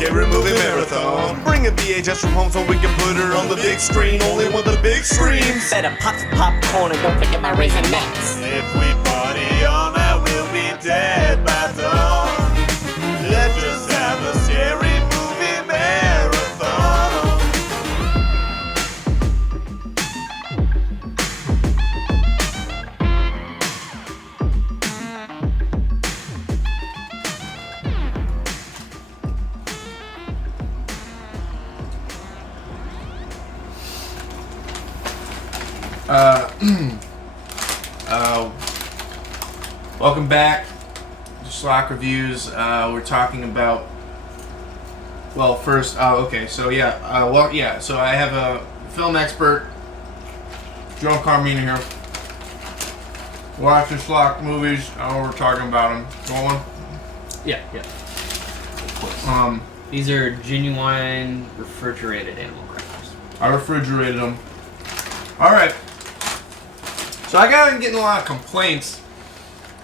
scary movie marathon. Bring a VHS from home so we can put her on the big screen, only with the big screens. Better pop some popcorn and don't forget my Raisinets. If we party all night, we'll be dead by dawn. Let's just have a scary movie marathon. Welcome back to Schlock Reviews. We're talking about, well, first, okay, so yeah, so I have a film expert, Joe Carmina here. Watching Schlock movies, we're talking about them. Going? Yeah. Of course. These are genuine refrigerated animal crackers. I refrigerated them. Alright. So I got been getting a lot of complaints.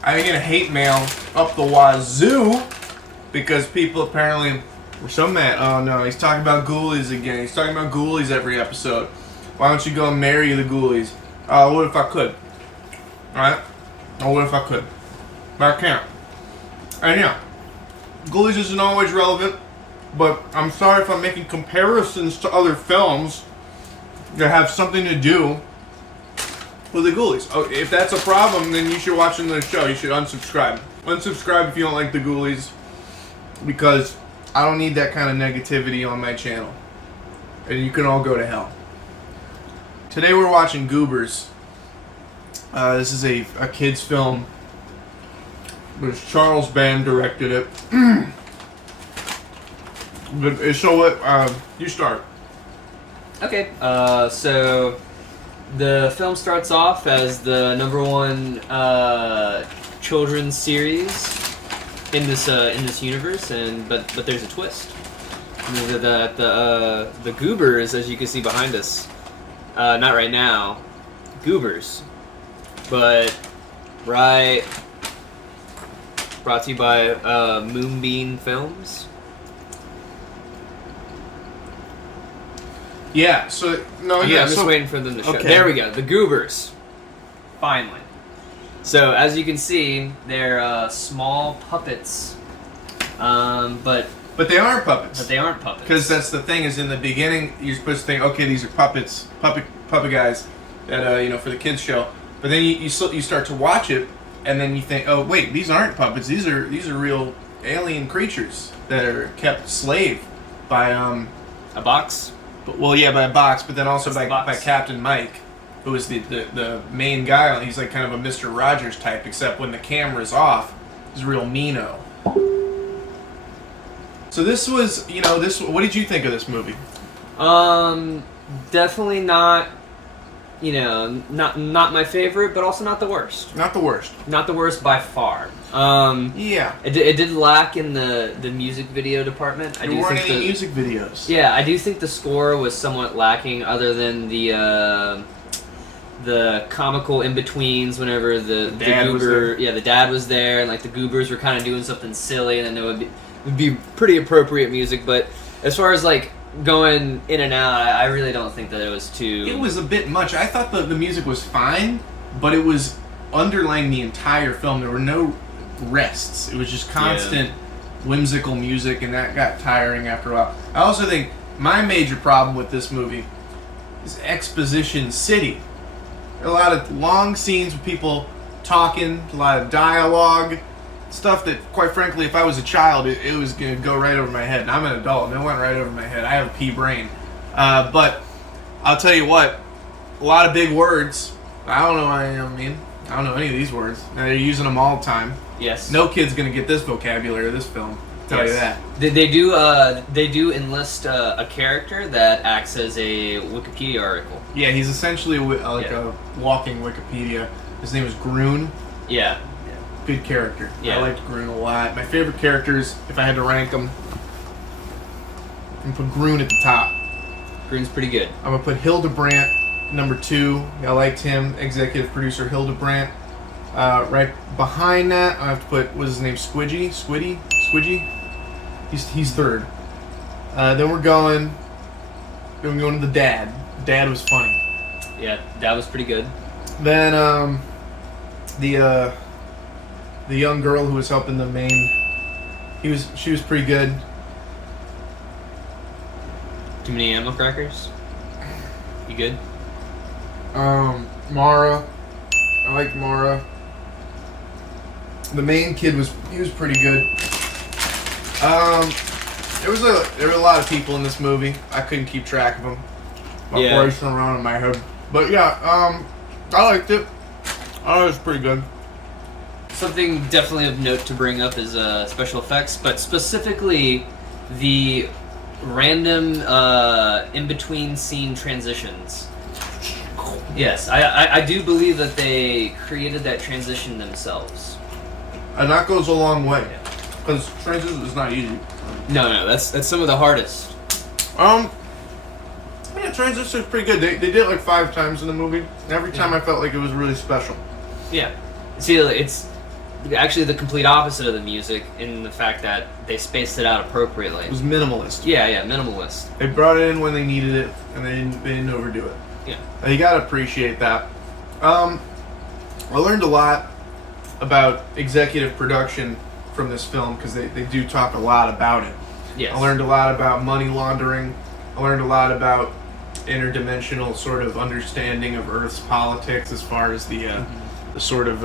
I've been getting hate mail up the wazoo because people apparently were so mad. Oh no, he's talking about ghoulies again. He's talking about ghoulies every episode. Why don't you go and marry the ghoulies? What if I could? Alright? Oh, what if I could? But I can't. And yeah, ghoulies isn't always relevant, but I'm sorry if I'm making comparisons to other films that have something to do with the ghoulies. Oh, if that's a problem, then you should watch another show. You should unsubscribe. Unsubscribe if you don't like the ghoulies, because I don't need that kind of negativity on my channel. And you can all go to hell. Today we're watching Goobers. This is a kid's film. But Charles Band directed it. But so what? You start. Okay, so the film starts off as the _1 children's series in this universe, but there's a twist. The Goobers, as you can see behind us, not right now, Goobers, but brought to you by Moonbeam Films. Yeah, so, no, I'm yeah, just waiting for them to show. Okay. There we go, the Goobers. Finally. So, as you can see, they're small puppets, but they aren't puppets. But they aren't puppets. Because that's the thing, is in the beginning, you're supposed to think, okay, these are puppet guys, that, for the kids show. But then you start to watch it, and then you think, oh, wait, these aren't puppets, these are real alien creatures that are kept slave by, a box? Well, yeah, by a box, but then also by box. Captain Mike, who is the main guy. He's like kind of a Mr. Rogers type, except when the camera's off, he's real meano. So this was, what did you think of this movie? Definitely not, not my favorite, but also not the worst. Not the worst. Not the worst by far. Yeah. It did lack in the music video department. There weren't any music videos. Yeah, I do think the score was somewhat lacking, other than the comical in-betweens whenever the dad was there, and like the Goobers were kind of doing something silly, and then it would be pretty appropriate music. But as far as like going in and out, I really don't think that it was too... It was a bit much. I thought the music was fine, but it was underlying the entire film. There were no rests. It was just constant whimsical music, and that got tiring after a while. I also think my major problem with this movie is exposition city. There are a lot of long scenes with people talking, a lot of dialogue, stuff that, quite frankly, if I was a child, it was going to go right over my head. And I'm an adult, and it went right over my head. I have a pea brain. But I'll tell you what, a lot of big words. I don't know I don't know any of these words. They're using them all the time. Yes. No kid's going to get this vocabulary of this film. I'll tell you that. They do enlist a character that acts as a Wikipedia article. Yeah, he's essentially a walking Wikipedia. His name is Groon. Yeah. Good character. Yeah. I liked Groon a lot. My favorite characters, if I had to rank them, I'm going to put Groon at the top. Groon's pretty good. I'm going to put Hildebrandt number 2. I liked him. Executive producer Hildebrandt. Right behind that, I have to put, what's his name? SQUIDGY? He's third. Then we're going to the dad. Dad was funny. Yeah, that was pretty good. Then the young girl who was helping the main, she was pretty good. Too many animal crackers? You good? Mara. I liked Mara. The main kid was pretty good. There were a lot of people in this movie. I couldn't keep track of them. Yeah. Racing around in my head. But yeah, I liked it. I thought it was pretty good. Something definitely of note to bring up is special effects, but specifically the random in-between scene transitions. Yes, I do believe that they created that transition themselves. And that goes a long way. Because transition is not easy. No, that's some of the hardest. Yeah, transition is pretty good. They did it like 5 times in the movie. And every time I felt like it was really special. Yeah. See, it's actually the complete opposite of the music in the fact that they spaced it out appropriately. It was minimalist. Yeah, minimalist. They brought it in when they needed it, and they didn't overdo it. Yeah. You gotta appreciate that. I learned a lot about executive production from this film because they do talk a lot about it. Yes. I learned a lot about money laundering. I learned a lot about interdimensional sort of understanding of Earth's politics as far as the sort of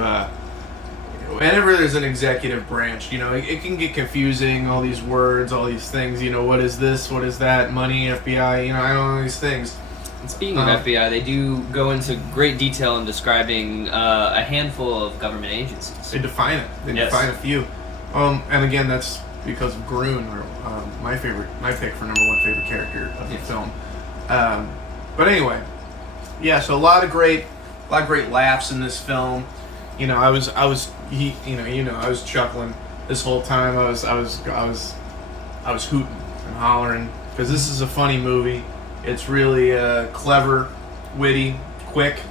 whenever there's an executive branch, it can get confusing, all these words, all these things, what is this, what is that, money, FBI, I don't know these things. And speaking of FBI, they do go into great detail in describing a handful of government agencies. They define it. They Yes. define a few. And again, that's because of Groon, or my pick for number 1 favorite character of the Yes. film. But anyway, yeah. So a lot of great laughs in this film. I was chuckling this whole time. I was hooting and hollering because this is a funny movie. It's really clever, witty, quick.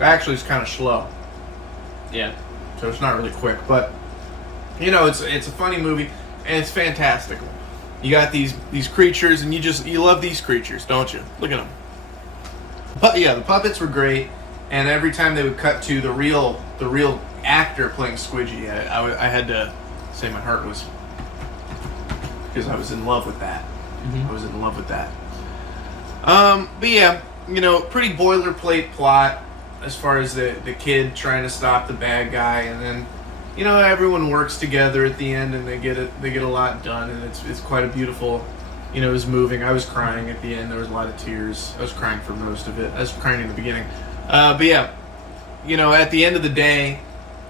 Actually, it's kind of slow. Yeah. So it's not really quick, but it's a funny movie and it's fantastical. You got these creatures and you love these creatures, don't you? Look at them. But yeah, the puppets were great, and every time they would cut to the real actor playing Squidgy, I had to say my heart was, because I was in love with that. Mm-hmm. I was in love with that. But yeah, pretty boilerplate plot as far as the kid trying to stop the bad guy, and then everyone works together at the end, and they get a lot done, and it's quite a beautiful. It was moving. I was crying at the end. There was a lot of tears. I was crying for most of it. I was crying in the beginning. But yeah, at the end of the day,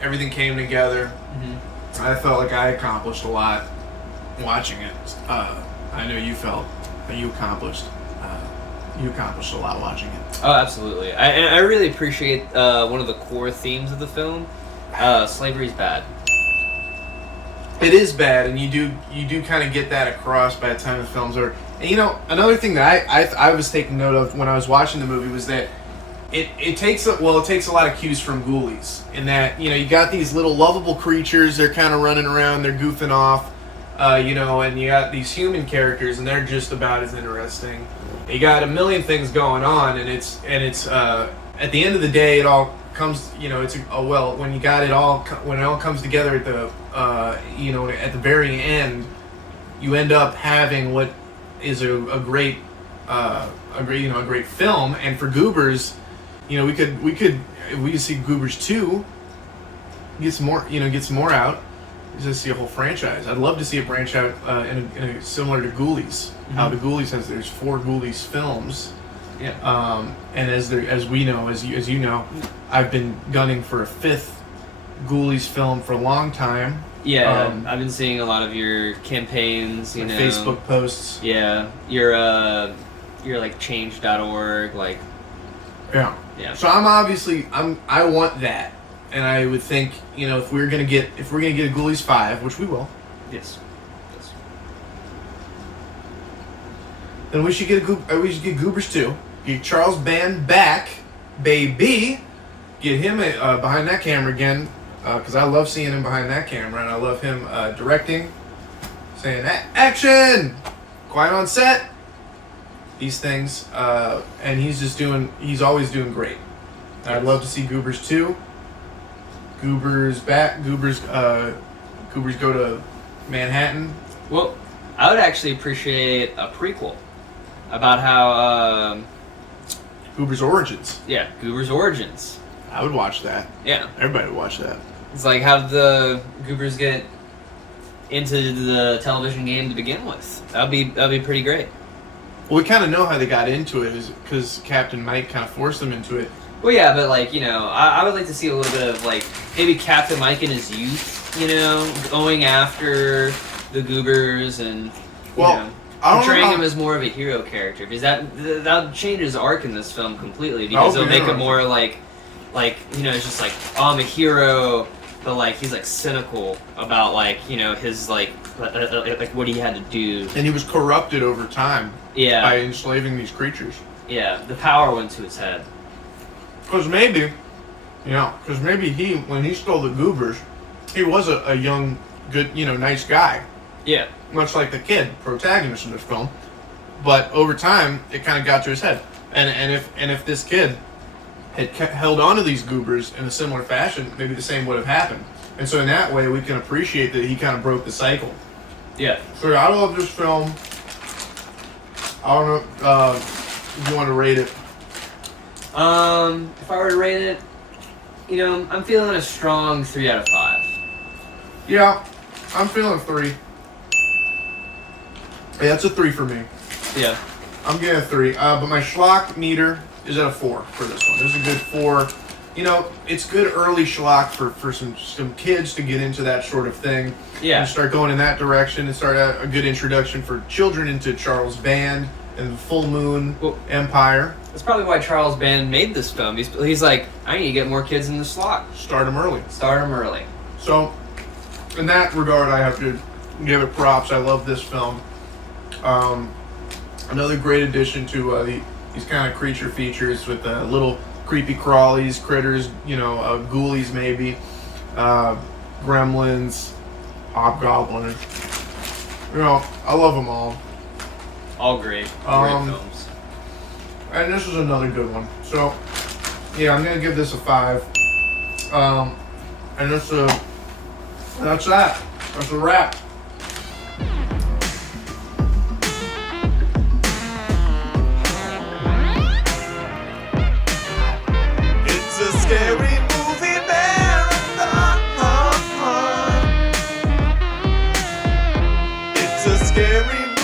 everything came together. Mm-hmm. I felt like I accomplished a lot watching it. I know you felt that you accomplished a lot watching it. Oh, absolutely. I really appreciate one of the core themes of the film. Slavery's bad. It is bad, and you do kind of get that across by the time the film's over. And another thing that I was taking note of when I was watching the movie was that it takes a lot of cues from Ghoulies, in that you got these little lovable creatures. They're kind of running around, they're goofing off, and you got these human characters, and they're just about as interesting. You got a million things going on, and it's at the end of the day, it all comes. When you got it all, when it all comes together at the at the very end, you end up having what is a great film. And for Goobers, we could see Goobers 2, get some more out. Just see a whole franchise. I'd love to see it branch out in a similar to Ghoulies. Mm-hmm. How the Ghoulies there's 4 Ghoulies films. Yeah. And as you know, I've been gunning for a 5th Ghoulies film for a long time. Yeah, I've been seeing a lot of your campaigns, Facebook posts. Yeah, your like change.org, like. Yeah. Yeah. So I want that, and I would think if we're gonna get a Ghoulies 5, which we will. Yes. Then we should get Goobers 2. Get Charles Band back, baby. Get him behind that camera again, because I love seeing him behind that camera, and I love him directing, saying action, quiet on set. These things, and he's always doing great. I'd love to see Goobers 2. Goobers back. Goobers go to Manhattan. Well, I would actually appreciate a prequel about how, Goobers Origins. yeah, Goobers Origins. I would watch that. Yeah. Everybody would watch that. It's like, how did the Goobers get into the television game to begin with? That'd be pretty great. Well, we kind of know how they got into it, is because Captain Mike kind of forced them into it. Well, yeah, but like, you know, I would like to see a little bit of like maybe Captain Mike in his youth, you know, going after the Goobers and Well, you know, I don't know portraying how- him as more of a hero character, because that would change his arc in this film completely, because That would it'll be make him interesting. more like you know, it's just like, oh, I'm a hero, but like he's like cynical about like, you know, his like what he had to do. And he was corrupted over time Yeah, by enslaving these creatures. yeah, the power went to his head. Because maybe, when he stole the Goobers, he was a young, good, you know, nice guy. Yeah, Much like the kid, protagonist in this film. But over time, it kind of got to his head. And if this kid had held on to these Goobers in a similar fashion, maybe the same would have happened. And so in that way, we can appreciate that he kind of broke the cycle. yeah. So I love this film. I don't know if you want to rate it. If I were to rate it, you know, I'm feeling a strong 3 out of 5. Yeah, I'm feeling 3. Yeah, that's a 3 for me. Yeah. I'm getting a 3. But my Schlock meter is at a 4 for this one. This is a good 4. You know, it's good early Schlock for some kids to get into that sort of thing. Yeah. And start going in that direction and start a good introduction for children into Charles Band and the Full Moon Well- Empire. That's probably why Charles Band made this film. He's like, I need to get more kids in the slot. Start them early. Start them early. So, in that regard, I have to give it props. I love this film. Another great addition to these kind of creature features with little creepy crawlies, critters, you know, ghoulies maybe, gremlins, hobgoblin. You know, I love them all. All great. Great films. And this is another good one. So, yeah, I'm gonna give this a 5. And that's that. That's a wrap. It's a scary movie marathon. It's a scary